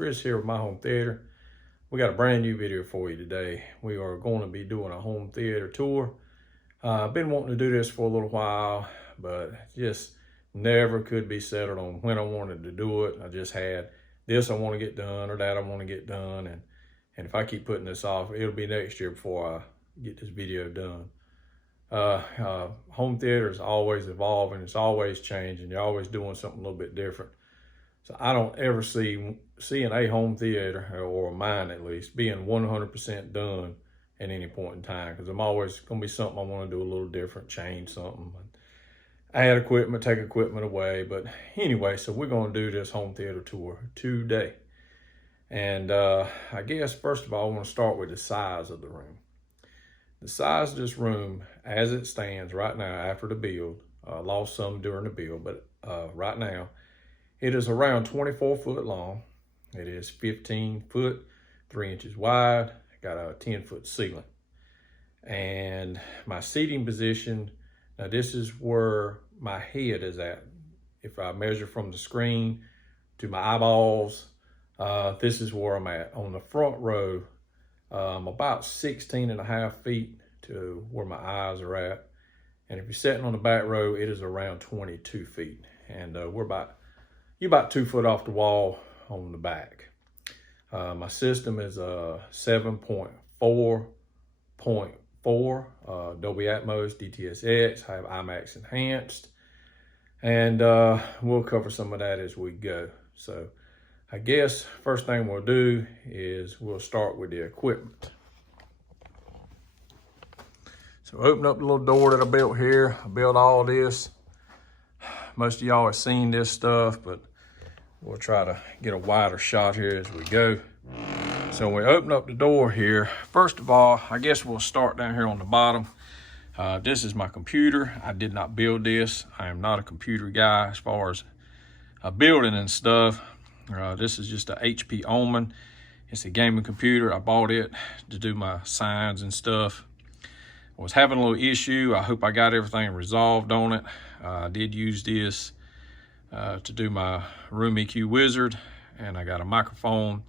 Chris here with My Home Theater. We got a brand new video for you today. We are going to be doing a home theater tour. I've been wanting to do this for a little while, but just never could be settled on when I wanted to do it. I just had this I want to get done or that I want to get done. And if I keep putting this off, it'll be next year before I get this video done. Home theater is always evolving. It's always changing. You're always doing something a little bit different. So I don't ever see seeing a home theater, or mine at least, being 100% done at any point in time, because I'm always going to be something I want to do a little different, change something, add equipment, take equipment away. But anyway, so we're going to do this home theater tour today. And I guess, first of all, I want to start with the size of the room. The size of this room, as it stands right now after the build, lost some during the build, but right now, it is around 24 foot long. It is 15 foot, 3 inches wide. Got a 10-foot ceiling. And my seating position, now this is where my head is at. If I measure from the screen to my eyeballs, this is where I'm at. On the front row, I'm about 16.5 feet to where my eyes are at. And if you're sitting on the back row, it is around 22 feet. And you're about 2 foot off the wall on the back. My system is a 7.4.4 Dolby Atmos DTSX. I have imax enhanced, and we'll cover some of that as we go. So I guess first thing we'll do is we'll start with the equipment. So open up the little door that I built here. I built all this. Most of y'all have seen this stuff, but we'll try to get a wider shot here as we go. So when we open up the door here, first of all, I guess we'll start down here on the bottom. This is my computer. I did not build this. I am not a computer guy as far as building and stuff. This is just a HP Omen. It's a gaming computer. I bought it to do my signs and stuff. I was having a little issue. I hope I got everything resolved on it. I did use this to do my room EQ wizard, and I got a microphone.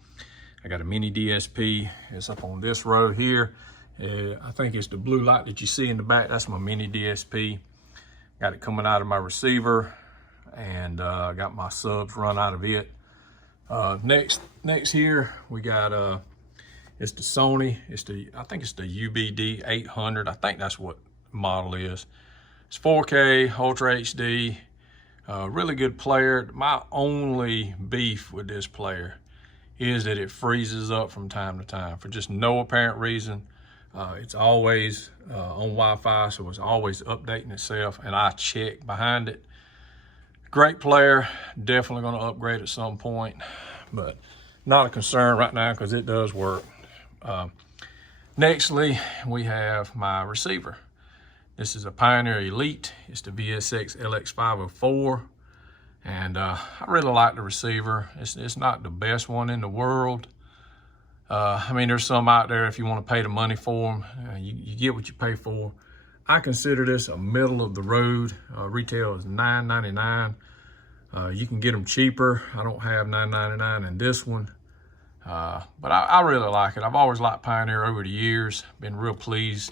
I got a mini DSP. It's up on this row here. I think it's the blue light that you see in the back. That's my mini DSP. Got it coming out of my receiver, and I got my subs run out of it. Next here we got it's the Sony. I think it's the UBD 800. I think that's what model is. It's 4K Ultra HD. Really good player. My only beef with this player is that it freezes up from time to time for just no apparent reason. It's always on Wi-Fi, so it's always updating itself, and I check behind it. Great player, definitely going to upgrade at some point, but not a concern right now because it does work. Nextly, we have my receiver. This is a Pioneer Elite. It's the VSX LX504. And I really like the receiver. It's not the best one in the world. I mean, there's some out there if you want to pay the money for them. You get what you pay for. I consider this a middle of the road. Retail is $9.99. You can get them cheaper. I don't have $9.99 in this one. But I really like it. I've always liked Pioneer over the years. Been real pleased.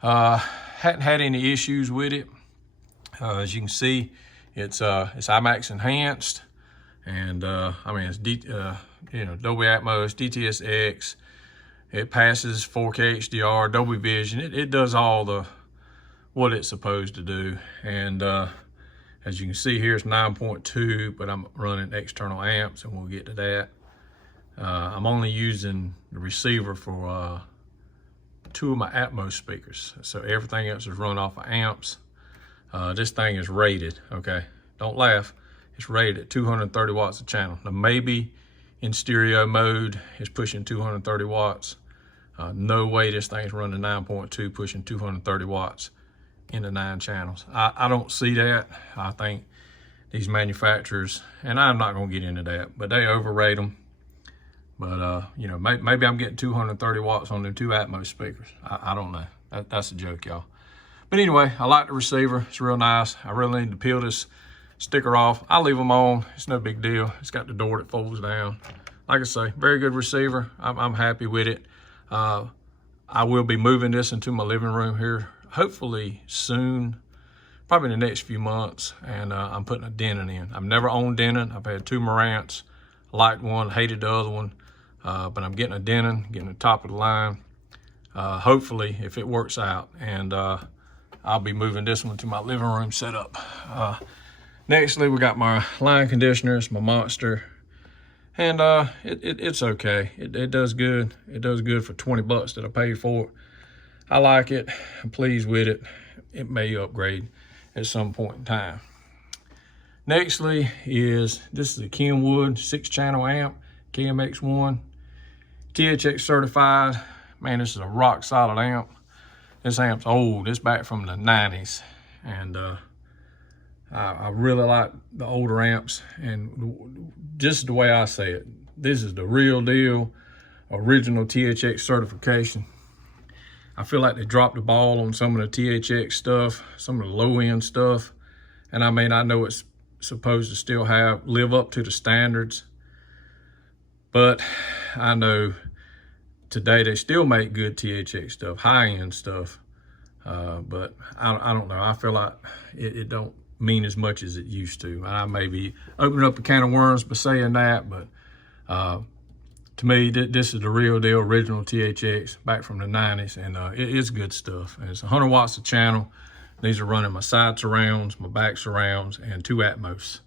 Hadn't had any issues with it. As you can see, it's imax enhanced, and I mean it's Dolby Atmos, DTSX. It passes 4K HDR, Dolby Vision. It does all what it's supposed to do. And as you can see here, it's 9.2, but I'm running external amps, and we'll get to that. I'm only using the receiver for 2 of my Atmos speakers, so everything else is run off of amps. This thing is rated, okay? Don't laugh. It's rated at 230 watts a channel. Now, maybe in stereo mode, it's pushing 230 watts. No way this thing's running 9.2, pushing 230 watts into 9 channels. I don't see that. I think these manufacturers, and I'm not gonna get into that, but they overrate them. But, you know, maybe I'm getting 230 watts on them 2 Atmos speakers. I don't know. That's a joke, y'all. But anyway, I like the receiver. It's real nice. I really need to peel this sticker off. I leave them on. It's no big deal. It's got the door that folds down. like I say, very good receiver. I'm happy with it. I will be moving this into my living room here, hopefully soon, probably in the next few months, and I'm putting a Denon in. I've never owned Denon. I've had 2 Marantz, liked one, hated the other one, but I'm getting a Denon, getting the top of the line, hopefully, if it works out, and I'll be moving this one to my living room setup. Nextly, we got my line conditioners, my Monster, and it's okay. It does good. It does good for 20 bucks that I paid for it. I like it. I'm pleased with it. It may upgrade at some point in time. Nextly this is a Kenwood 6-channel amp, KMX1, THX certified. Man, this is a rock solid amp. This amp's old. It's back from the 90s, and I really like the older amps, and just the way I say it, this is the real deal, original THX certification. I feel like they dropped the ball on some of the THX stuff, some of the low-end stuff, and I mean, I know it's supposed to still live up to the standards, but I know today they still make good THX stuff, high-end stuff, but I don't know. I feel like it don't mean as much as it used to. I may be opening up a can of worms by saying that, but to me, this is the real deal, original THX back from the 90s, and it's good stuff. And it's 100 watts a channel. These are running my side surrounds, my back surrounds, and 2 Atmos.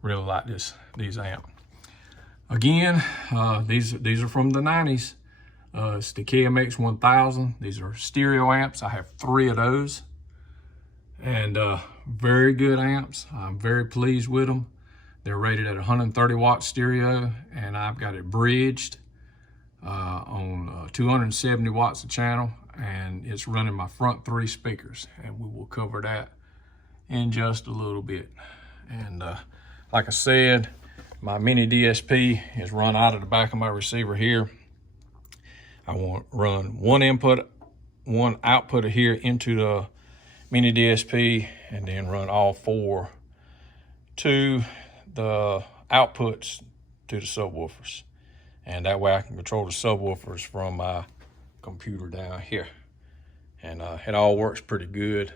Really like these amps. Again, these are from the 90s. It's the KMX 1000. These are stereo amps. I have 3 of those, and very good amps. I'm very pleased with them. They're rated at 130 watt stereo, and I've got it bridged on 270 watts a channel, and it's running my front 3 speakers, and we will cover that in just a little bit. And like I said, my mini DSP is run out of the back of my receiver here. I want to run one output here into the mini DSP, and then run all 4 to the outputs to the subwoofers. And that way I can control the subwoofers from my computer down here. And it all works pretty good.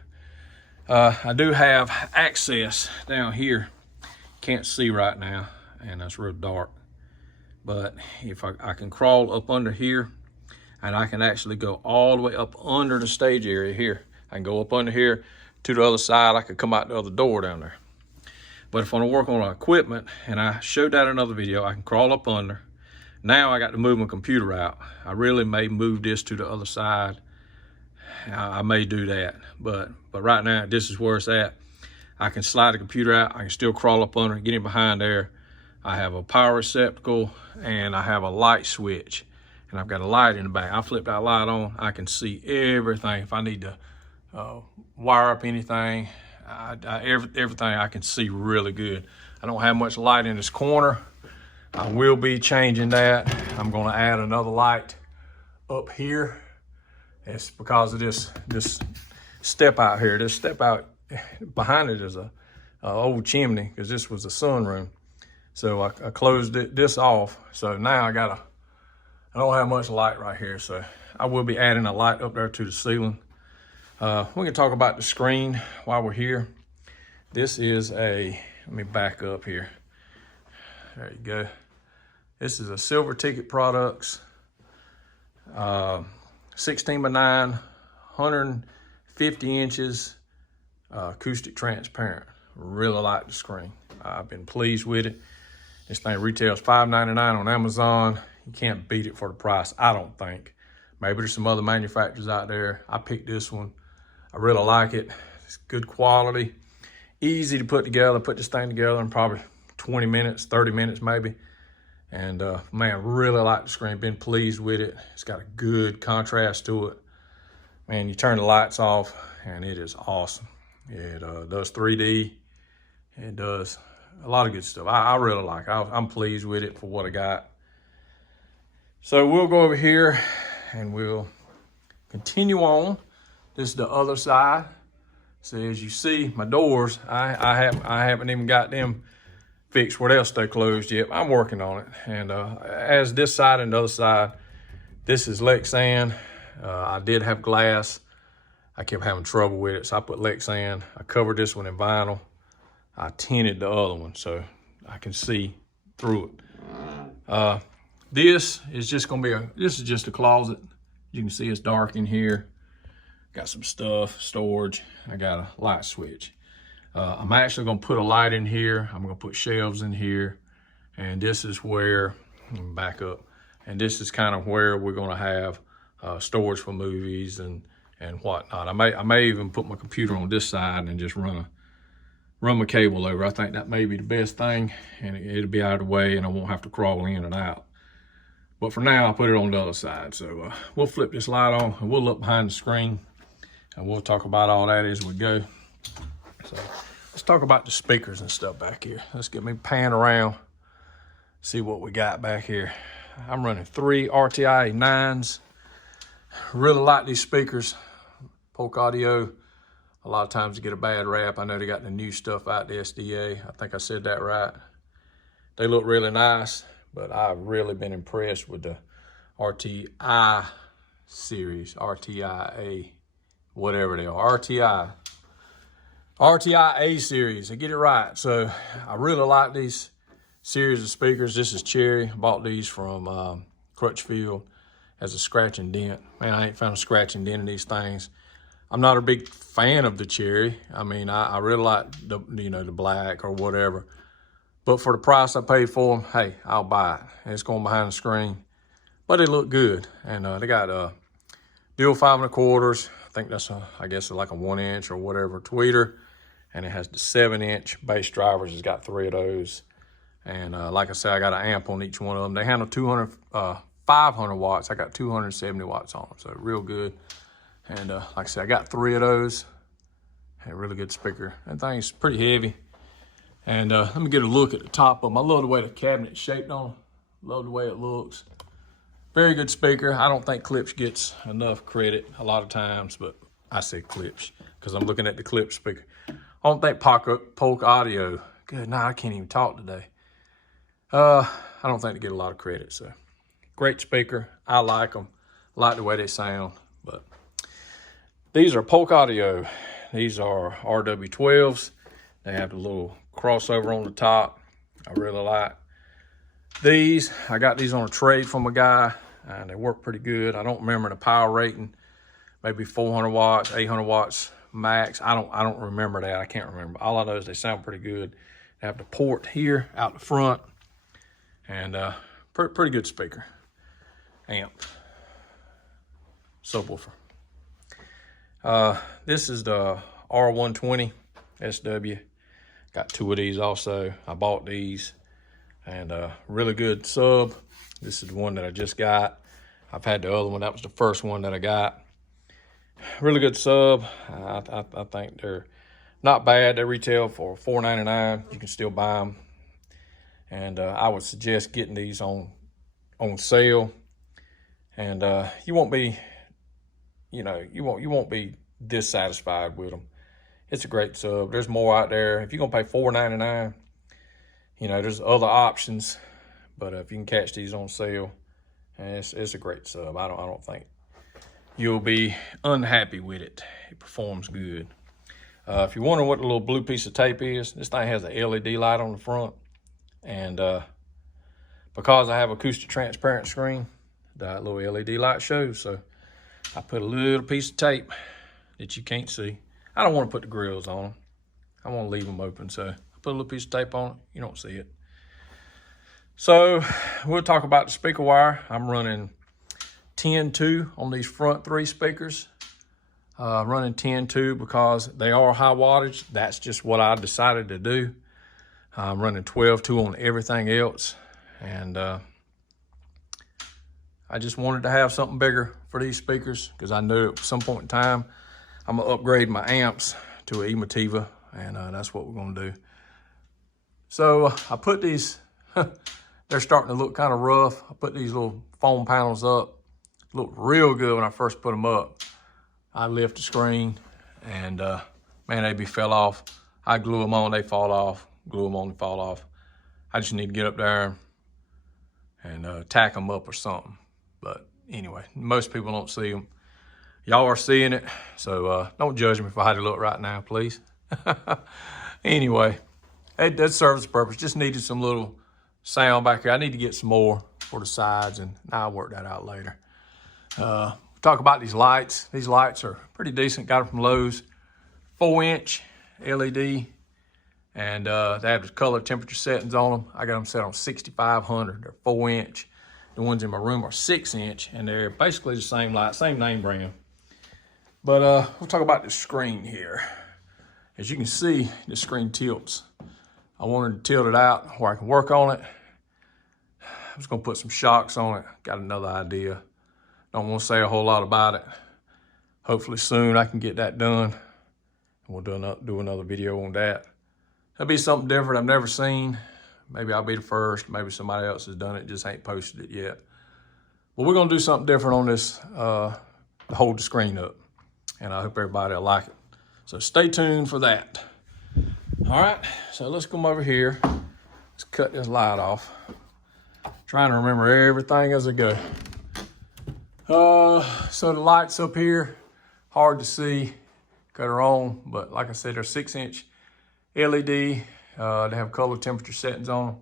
I do have access down here. Can't see right now, and that's real dark. But if I can crawl up under here, and I can actually go all the way up under the stage area here. I can go up under here to the other side. I could come out the other door down there. But if I want to work on equipment, and I showed that in another video, I can crawl up under. Now I got to move my computer out. I really may move this to the other side. I may do that, but right now this is where it's at. I can slide the computer out. I can still crawl up under, get in behind there. I have a power receptacle, and I have a light switch, and I've got a light in the back. I flip that light on. I can see everything. If I need to wire up anything, everything I can see really good. I don't have much light in this corner. I will be changing that. I'm going to add another light up here. It's because of this step out here. This step out behind it is a old chimney, because this was a sunroom. So I closed this off. So now I don't have much light right here. So I will be adding a light up there to the ceiling. We can talk about the screen while we're here. This is let me back up here. There you go. This is a Silver Ticket Products, 16 by 9, 150 inches, acoustic transparent. Really like the screen. I've been pleased with it. This thing retails $5.99 on Amazon. You can't beat it for the price, I don't think. Maybe there's some other manufacturers out there. I picked this one. I really like it. It's good quality, easy to put together. Put this thing together in probably 20 minutes, 30 minutes maybe. And man, really like the screen. Been pleased with it. It's got a good contrast to it. Man, you turn the lights off and it is awesome. It does 3D. It does a lot of good stuff. I really like it. I'm pleased with it for what I got. So we'll go over here and we'll continue on. This is the other side. So as you see, my doors, I haven't even got them fixed where they'll stay closed yet. I'm working on it. And as this side and the other side, this is Lexan. I did have glass. I kept having trouble with it, so I put Lexan. I covered this one in vinyl. I tinted the other one so I can see through it. This is just gonna be this is just a closet. You can see it's dark in here. Got some stuff, storage. I got a light switch. I'm actually gonna put a light in here. I'm gonna put shelves in here. And this is where, let me back up. And this is kind of where we're gonna have storage for movies and whatnot. I may even put my computer on this side and just run my cable over. I think that may be the best thing, and it'll be out of the way and I won't have to crawl in and out. But for now, I'll put it on the other side. So we'll flip this light on and we'll look behind the screen and we'll talk about all that as we go. So let's talk about the speakers and stuff back here. Let's get me pan around, see what we got back here. I'm running 3 RTIA9s. Really like these speakers. Polk Audio, a lot of times they get a bad rap. I know they got the new stuff out, the SDA. I think I said that right. They look really nice, but I've really been impressed with the RTI series, RTIA, whatever they are, RTIA series, they get it right. So I really like these series of speakers. This is Cherry. I bought these from Crutchfield as a scratch and dent. Man, I ain't found a scratch and dent in these things. I'm not a big fan of the Cherry. I mean, I really like the, you know, the black or whatever. But for the price I paid for them, hey, I'll buy it. And it's going behind the screen. But they look good. And they got dual 5 1/4. I think that's, I guess, like a 1-inch or whatever tweeter. And it has the 7-inch bass drivers. It's got 3 of those. And like I said, I got an amp on each one of them. They handle 500 watts. I got 270 watts on them. So real good. And like I said, I got 3 of those. And a really good speaker. That thing's pretty heavy. And let me get a look at the top of them. I love the way the cabinet's shaped on them. Love the way it looks. Very good speaker. I don't think klipsch gets enough credit a lot of times, but I say klipsch because I'm looking at the klipsch speaker. I don't think Polk Audio. Good night, I can't even talk today. I don't think they get a lot of credit. So great speaker. I like them. I like the way they sound. But these are Polk Audio. These are RW12s. They have the little crossover on the top. I really like these. I got these on a trade from a guy, and they work pretty good. I don't remember the power rating. Maybe 400 watts, 800 watts max. I don't remember that. I can't remember. All I know is they sound pretty good. They have the port here out the front, and pretty good speaker. Amp, subwoofer. This is the R120 SW. Got 2 of these also. I bought these, and really good sub. This is the one that I just got. I've had the other one. That was the first one that I got. Really good sub. I think they're not bad. They retail for $4.99. You can still buy them, and I would suggest getting these on sale. And you won't be, you won't be dissatisfied with them. It's a great sub. There's more out there. If you're gonna pay $4.99, there's other options. But if you can catch these on sale, and it's a great sub. I don't think you'll be unhappy with it. It performs good. If you're wondering what the little blue piece of tape is, this thing has a LED light on the front, and because I have acoustic transparent screen, that little LED light shows. So I put a little piece of tape that you can't see. I don't want to put the grills on them. I want to leave them open. So I put a little piece of tape on it. You don't see it. So we'll talk about the speaker wire. I'm running 10-2 on these front 3 speakers. Running 10-2 because they are high wattage. That's just what I decided to do. I'm running 12-2 on everything else. And I just wanted to have something bigger for these speakers because I knew at some point in time I'm gonna upgrade my amps to an Emotiva, and that's what we're gonna do. So I put these, they're starting to look kind of rough. I put these little foam panels up. Looked real good when I first put them up. I lift the screen, and man, they fell off. I glue them on, they fall off. Glue them on, they fall off. I just need to get up there and tack them up or something. But anyway, most people don't see them. Y'all are seeing it, so don't judge me for how they look right now, please. Anyway, that serves the purpose. Just needed some little sound back here. I need to get some more for the sides, and I'll work that out later. Talk about these lights. These lights are pretty decent. Got them from Lowe's. 4-inch LED, and they have the color temperature settings on them. I got them set on 6500. They're 4-inch. The ones in my room are 6-inch, and they're basically the same light, same name brand. But we'll talk about the screen here. As you can see, the screen tilts. I wanted to tilt it out where I can work on it. I'm just gonna put some shocks on it. Got another idea. Don't want to say a whole lot about it. Hopefully soon I can get that done. We'll do another video on that. That'll be something different I've never seen. Maybe I'll be the first. Maybe somebody else has done it, just ain't posted it yet. But we're gonna do something different on this to hold the screen up. And I hope everybody will like it. So stay tuned for that. All right, so let's come over here. Let's cut this light off. Trying to remember everything as I go. So the lights up here, hard to see, cut her on, but like I said, they're 6-inch LED. They have color temperature settings on them.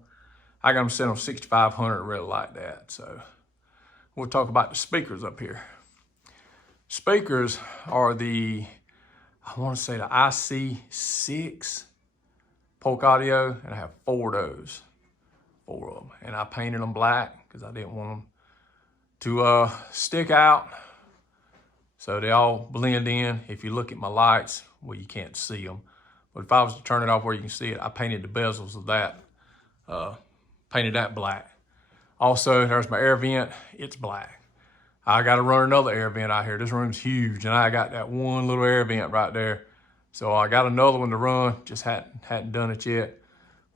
I got them set on 6500, really like that. So we'll talk about the speakers up here. Speakers are I want to say the IC6 Polk audio, and I have 4 of those, 4 of them. And I painted them black because I didn't want them to stick out. So they all blend in. If you look at my lights, well, you can't see them. But if I was to turn it off where you can see it, I painted the bezels of that, painted that black. Also, there's my air vent, it's black. I got to run another air vent out here. This room's huge, and I got that one little air vent right there. So I got another one to run, just hadn't done it yet.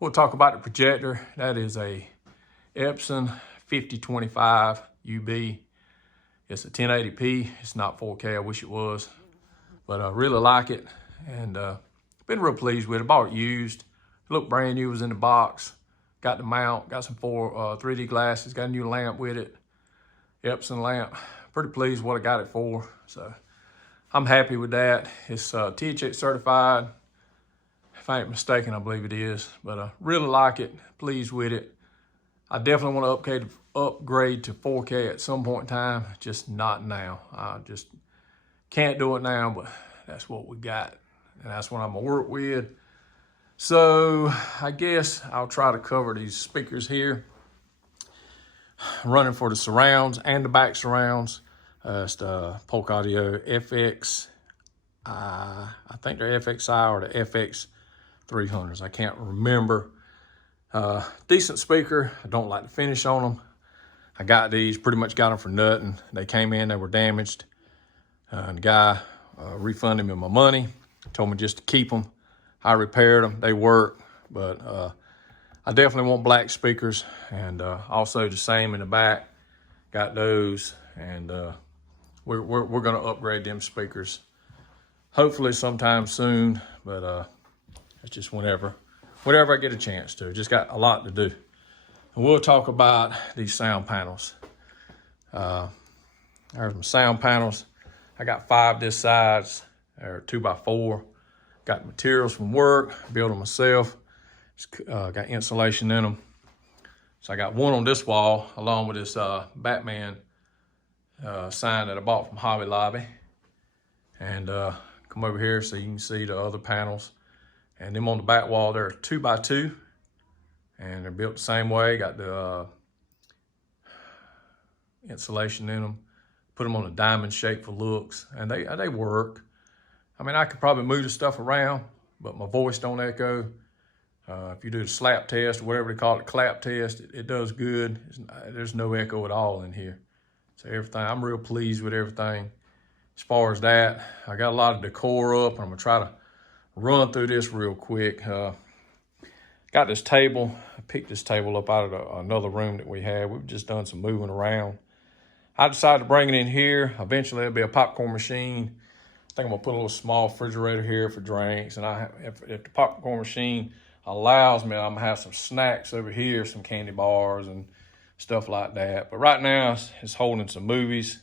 We'll talk about the projector. That is a Epson 5025 UB. It's a 1080p. It's not 4K. I wish it was, but I really like it, and been real pleased with it. Bought it used. It looked brand new. It was in the box. Got the mount. Got some 3D glasses. Got a new lamp with it. Epson lamp. Pretty pleased with what I got it for. So I'm happy with that. It's THX certified. If I ain't mistaken, I believe it is. But I really like it. Pleased with it. I definitely want to upgrade to 4K at some point in time. Just not now. I just can't do it now, but that's what we got. And that's what I'm going to work with. So I guess I'll try to cover these speakers here. Running for the surrounds and the back surrounds. It's the Polk Audio FX. I think they're FXI or the FX 300s. I can't remember. Decent speaker. I don't like the finish on them. I got these, pretty much got them for nothing. They came in, they were damaged. The guy refunded me my money. Told me just to keep them. I repaired them. They work, but I definitely want black speakers, and also the same in the back. Got those, and we're gonna upgrade them speakers. Hopefully sometime soon, but it's just whenever I get a chance to. Just got a lot to do. And we'll talk about these sound panels. There's my sound panels. I got 5 this size. They're 2x4. Got materials from work, built them myself. Got insulation in them. So I got one on this wall along with this Batman sign that I bought from Hobby Lobby. And come over here so you can see the other panels. And them on the back wall, they're 2x2. And they're built the same way. Got the insulation in them. Put them on a diamond shape for looks. And they work. I mean, I could probably move the stuff around, but my voice don't echo. If you do the slap test, or whatever they call it, clap test, it does good. There's no echo at all in here. So everything, I'm real pleased with everything. As far as that, I got a lot of decor up. I'm gonna try to run through this real quick. Got this table. I picked this table up out of another room that we had. We've just done some moving around. I decided to bring it in here. Eventually it'll be a popcorn machine. I think I'm gonna put a little small refrigerator here for drinks. And if the popcorn machine allows me, I'm gonna have some snacks over here, some candy bars and stuff like that. But right now it's holding some movies.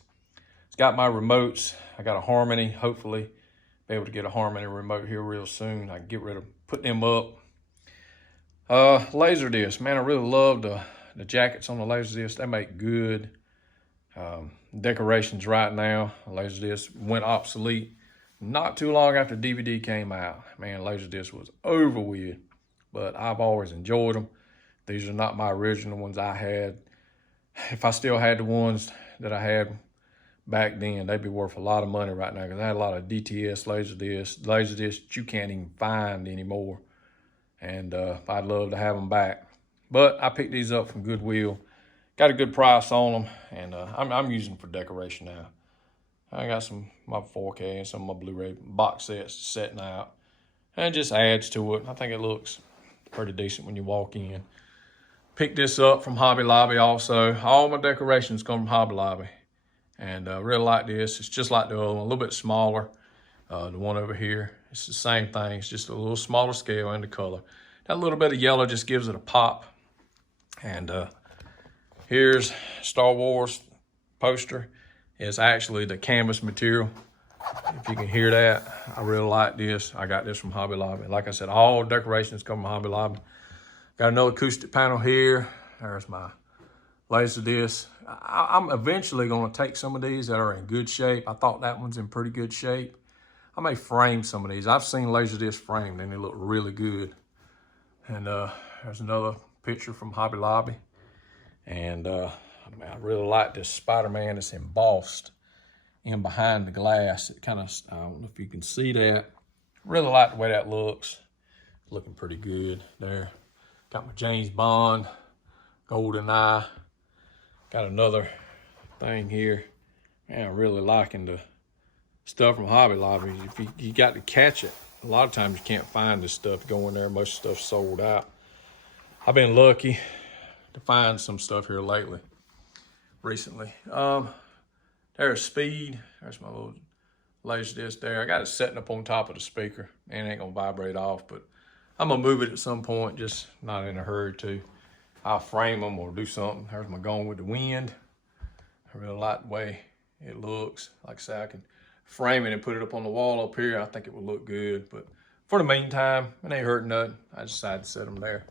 It's got my remotes. I got a Harmony, hopefully be able to get a Harmony remote here real soon. I can get rid of, put them up. Laserdisc, man, I really love the jackets on the Laserdisc. They make good decorations right now. Laserdisc went obsolete not too long after DVD came out. Man, Laserdisc was over with, but I've always enjoyed them. These are not my original ones I had. If I still had the ones that I had back then, they'd be worth a lot of money right now, because I had a lot of DTS Laserdisc that you can't even find anymore. And I'd love to have them back. But I picked these up from Goodwill. Got a good price on them, and I'm using them for decoration now. I got some my 4K and some of my Blu-ray box sets setting out. And it just adds to it. I think it looks pretty decent when you walk in. Picked this up from Hobby Lobby also. All my decorations come from Hobby Lobby. And I really like this. It's just like the other one, a little bit smaller. The one over here, it's the same thing. It's just a little smaller scale and the color. That little bit of yellow just gives it a pop. And here's Star Wars poster. It's actually the canvas material. If you can hear that, I really like this. I got this from Hobby Lobby. Like I said, all decorations come from Hobby Lobby. Got another acoustic panel here. There's my Laserdisc. I'm eventually going to take some of these that are in good shape. I thought that one's in pretty good shape. I may frame some of these. I've seen Laserdisc framed and they look really good. And there's another picture from Hobby Lobby. And I really like this Spider-Man that's embossed in behind the glass. It kind of, I don't know if you can see that. Really like the way that looks. Looking pretty good there. Got my James Bond, Golden Eye. Got another thing here. Man, I'm really liking the stuff from Hobby Lobby. If you got to catch it. A lot of times you can't find this stuff. Go in there, most stuff's sold out. I've been lucky to find some stuff here lately, recently. There's Speed. There's my little Laserdisc there. I got it setting up on top of the speaker, and it ain't gonna vibrate off, but I'm gonna move it at some point, just not in a hurry to. I'll frame them or do something. There's my Gone with the Wind. I really like the way it looks. Like I say, I can frame it and put it up on the wall up here. I think it would look good, but for the meantime, it ain't hurting nothing. I decided to set them there.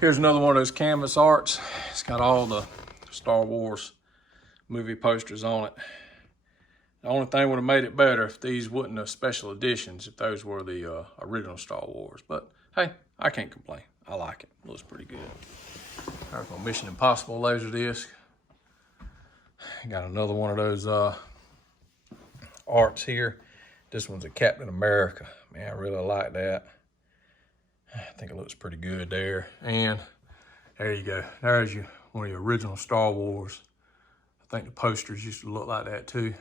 Here's another one of those canvas arts. It's got all the Star Wars movie posters on it. The only thing would have made it better if these wasn't the special editions, if those were the original Star Wars. But hey, I can't complain. I like it. It looks pretty good. There's my Mission Impossible Laserdisc. Got another one of those arts here. This one's a Captain America. Man, I really like that. I think it looks pretty good there. And there you go. There's one of your original Star Wars. I think the posters used to look like that too.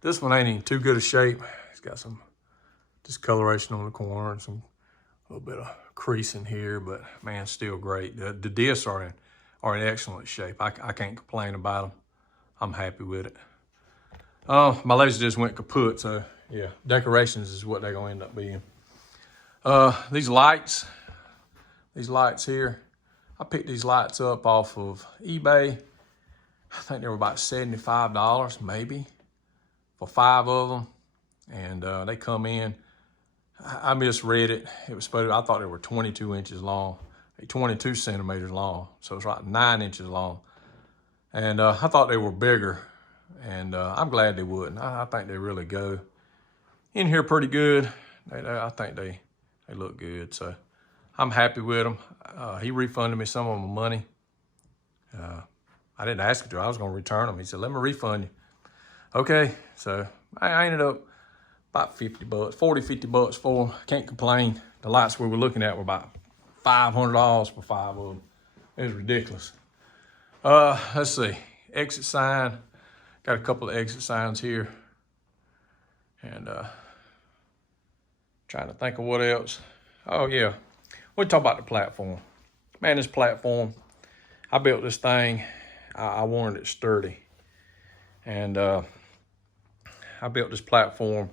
This one ain't in too good a shape. It's got some discoloration on the corner and some little bit of crease in here, but man, still great. The discs are in excellent shape. I can't complain about them. I'm happy with it. My Laserdisc went kaput, so yeah, decorations is what they're gonna end up being. These lights here, I picked these lights up off of eBay. I think they were about $75 maybe for 5 of them. And they come in, I misread it. It was supposed to, I thought they were 22 inches long, 22 centimeters long. So it's like 9 inches long. And I thought they were bigger, and I'm glad they wouldn't. I think they really go in here pretty good. I think they look good, so I'm happy with them. He refunded me some of my money. I didn't ask him to. I was gonna return them. He said, let me refund you. Okay, so I ended up about 50 bucks, 40, 50 bucks for them. Can't complain. The lights we were looking at were about $500 for 5 of them. It was ridiculous. Let's see, exit sign. Got a couple of exit signs here. And trying to think of what else. Oh yeah, we'll talk about the platform. Man, this platform, I built this thing. I wanted it sturdy. And I built this platform.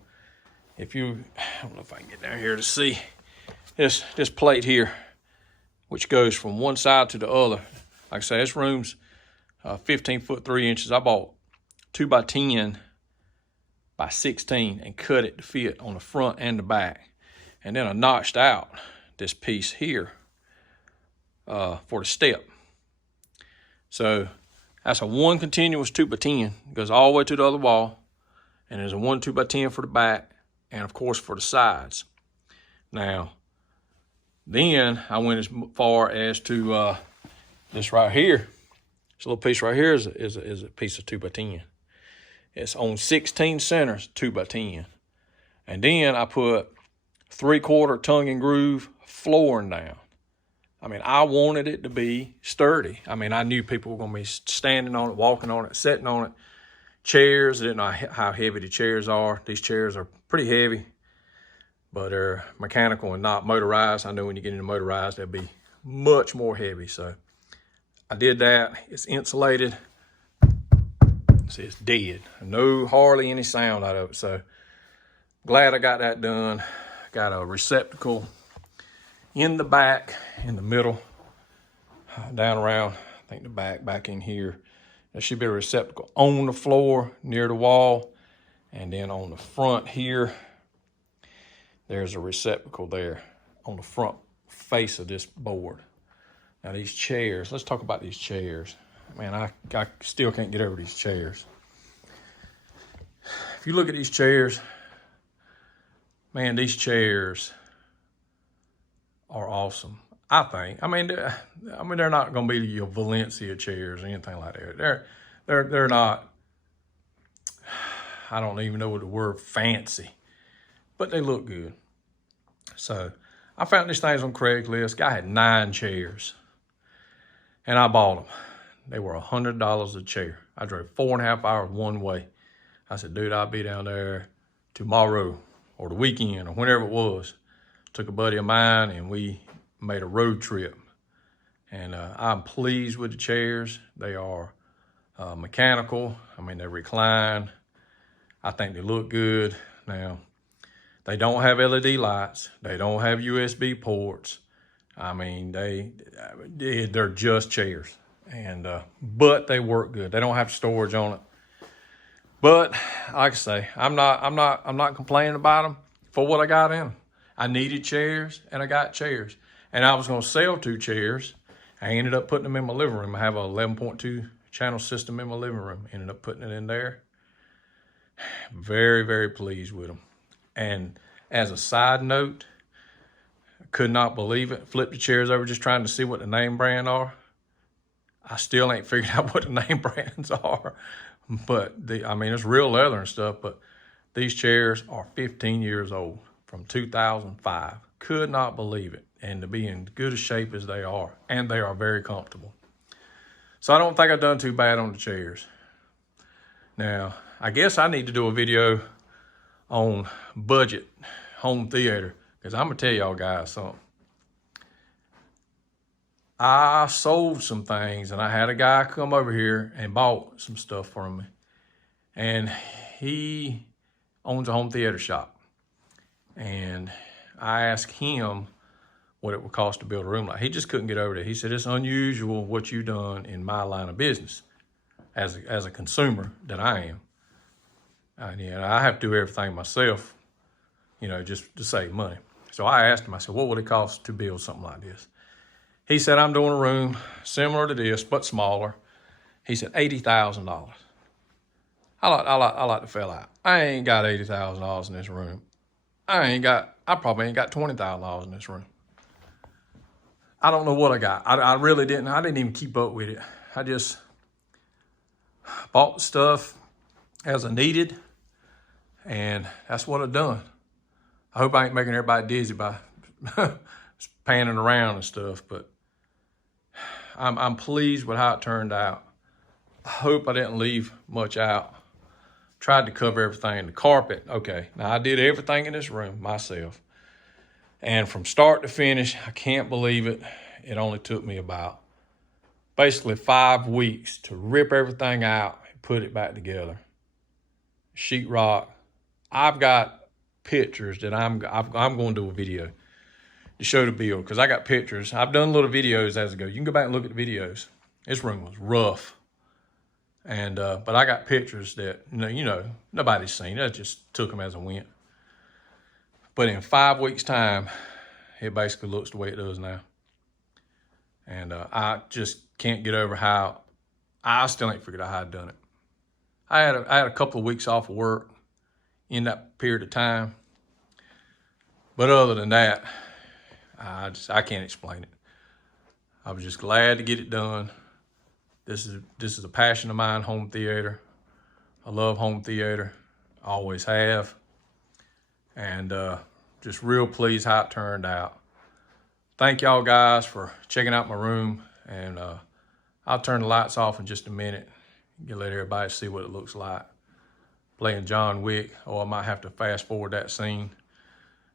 I don't know if I can get down here to see. this plate here, which goes from one side to the other. Like I say, this room's 15 foot 3 inches. I bought 2 by 10 by 16 and cut it to fit on the front and the back. And then I notched out this piece here for the step. So that's a one continuous 2 by 10. It goes all the way to the other wall. And there's a 1 2 by 10 for the back, and of course for the sides. Now, then I went as far as to this right here. This little piece right here is a piece of 2 by 10. It's on 16 centers, 2 by 10. And then I put 3/4 tongue and groove flooring down. I mean, I wanted it to be sturdy. I mean, I knew people were going to be standing on it, walking on it, sitting on it. Chairs, I didn't know how heavy the chairs are. These chairs are pretty heavy, but they're mechanical and not motorized. I know when you get into motorized, they'll be much more heavy. So I did that. It's insulated. See, it's dead. No hardly any sound out of it. So glad I got that done. Got a receptacle in the back, in the middle, down around, I think the back in here. There should be a receptacle on the floor near the wall. And then on the front here, there's a receptacle there on the front face of this board. Now these chairs, let's talk about these chairs. Man, I still can't get over these chairs. If you look at these chairs, man, these chairs are awesome, I think. I mean, they're not going to be your Valencia chairs or anything like that. They're not, I don't even know what the word fancy, but they look good. So I found these things on Craigslist. Guy had 9 chairs, and I bought them. They were $100 a chair. I drove 4.5 hours one way. I said, dude, I'll be down there tomorrow or the weekend or whenever it was. Took a buddy of mine and we made a road trip. And I'm pleased with the chairs. They are mechanical. I mean, they recline. I think they look good. Now, they don't have LED lights. They don't have USB ports. I mean, they're just chairs. And but they work good. They don't have storage on it. But like I say, I'm not complaining about them for what I got in them. I needed chairs and I got chairs. And I was going to sell 2 chairs. I ended up putting them in my living room. I have a 11.2 channel system in my living room. Ended up putting it in there. Very, very pleased with them. And as a side note, I could not believe it. Flipped the chairs over just trying to see what the name brand are. I still ain't figured out what the name brands are. But I mean, it's real leather and stuff, but these chairs are 15 years old from 2005. Could not believe it. And to be in good a shape as they are, and they are very comfortable. So I don't think I've done too bad on the chairs. Now, I guess I need to do a video on budget home theater, because I'm gonna tell y'all guys something. I sold some things and I had a guy come over here and bought some stuff from me. And he owns a home theater shop. And I asked him what it would cost to build a room like. He just couldn't get over that. He said, it's unusual what you've done in my line of business as a consumer that I am. And I have to do everything myself, you know, just to save money. So I asked him, I said, what would it cost to build something like this? He said, I'm doing a room similar to this, but smaller. He said, $80,000. I like to fill out. I ain't got $80,000 in this room. I probably ain't got $20,000 in this room. I don't know what I got. I really didn't. I didn't even keep up with it. I just bought the stuff as I needed, and that's what I've done. I hope I ain't making everybody dizzy by panning around and stuff, but I'm pleased with how it turned out. I hope I didn't leave much out. Tried to cover everything. The carpet, okay. Now I did everything in this room myself. And from start to finish, I can't believe it. It only took me about basically 5 weeks to rip everything out and put it back together. Sheetrock. I've got pictures that I'm going to do a video. to show the build, because I got pictures. I've done little videos as I go. You can go back and look at the videos. This room was rough. And but I got pictures that nobody's seen. I just took them as I went. But in 5 weeks' time, it basically looks the way it does now. And I just can't get over how I still ain't figured out how I'd done it. I had a couple of weeks off of work in that period of time. But other than that, I can't explain it. I was just glad to get it done. This is a passion of mine, home theater. I love home theater, always have. And just real pleased how it turned out. Thank y'all guys for checking out my room. And I'll turn the lights off in just a minute. You let everybody see what it looks like. Playing John Wick. Oh, I might have to fast forward that scene.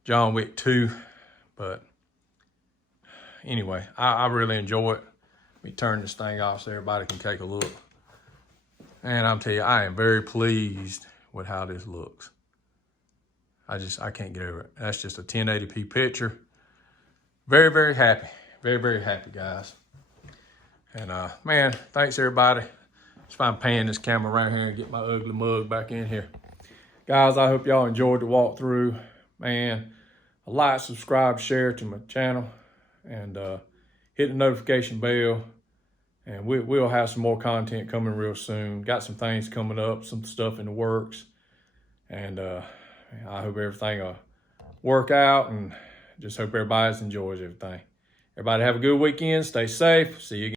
John Wick 2. But anyway, I really enjoy it. Let me turn this thing off so everybody can take a look. And I'm telling you, I am very pleased with how this looks. I can't get over it. That's just a 1080p picture. Very, very happy. Very, very happy, guys. And man, thanks everybody. Just find pan this camera right here and get my ugly mug back in here. Guys, I hope y'all enjoyed the walkthrough. Man, like, subscribe, share to my channel, and hit the notification bell. And we'll have some more content coming real soon. Got some things coming up, some stuff in the works. And I hope everything will work out, and just hope everybody enjoys everything. Everybody have a good weekend. Stay safe. See you again.